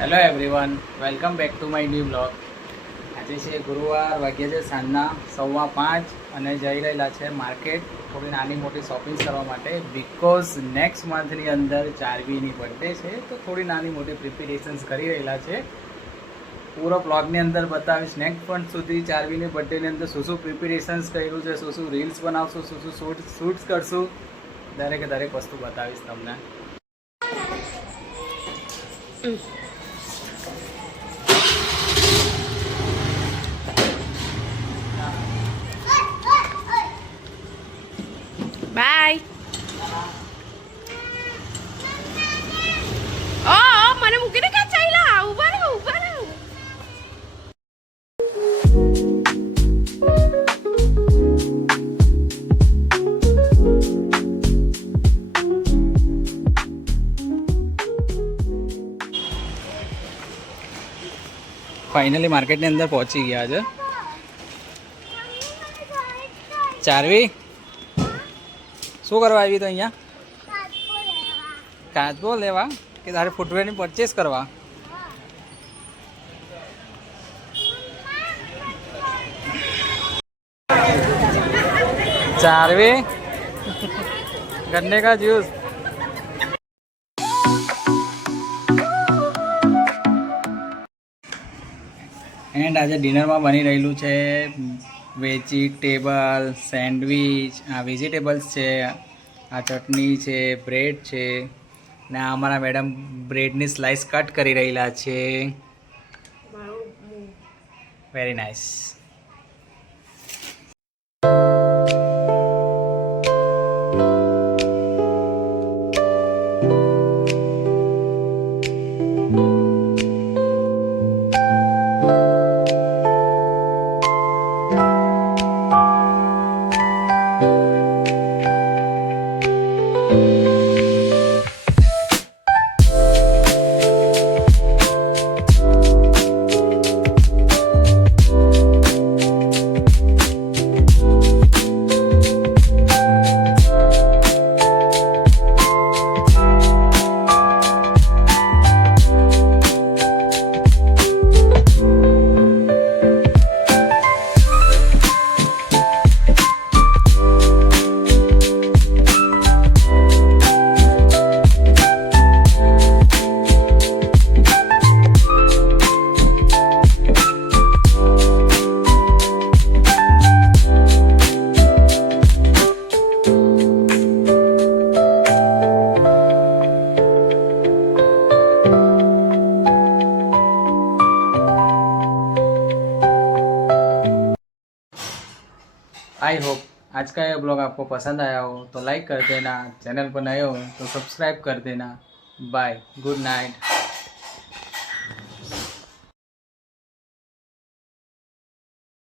Hello everyone, welcome back to my new blog. આજે છે ગુરુવાર, વાગ્યા છે સાંજના 5:15 અને જઈ રહેલા છે માર્કેટ થોડી નાની મોટી શોપિંગ કરવા માટે. બિકોઝ નેક્સ્ટ મંથની અંદર ચારવીની બર્થડે છે, તો થોડી નાની મોટી પ્રિપેરેશન્સ કરી રહેલા છે. પૂરો બ્લોગની અંદર બતાવીશ નેક્સ્ટ મંથ સુધી ચારવીની બર્થડેની અંદર શું શું પ્રિપેરેશન્સ કર્યું છે, શું શું રીલ્સ બનાવશું, શું શું શૂટ્સ કરશું, દરેક વસ્તુ બતાવીશ તમને. બાય. ઓ મને મૂકીને ક્યાં ચાલ્યા? ઉભા રહો. ફાઇનલી માર્કેટની અંદર પહોંચી ગયા છે. ચારવી શું કરવા આવી તો અહીંયા? કાચબો લેવા કે તારે ફૂટવેરની પરચેસ કરવા? ચારવી ગન્ને કા જ્यूस. એન્ડ આજે ડિનરમાં બની રહેલું છે વેજીટેબલ સેન્ડવિચ. આ વેજીટેબલ્સ છે, આ ચટણી છે, બ્રેડ છે, ને આ અમારા મેડમ બ્રેડની સ્લાઇસ કટ કરી રહેલા છે. Very nice. आई होप आज का ये ब्लॉग आपको पसंद आया हो तो लाइक कर देना, चैनल पर नए हो तो सब्सक्राइब कर देना. Bye, good night.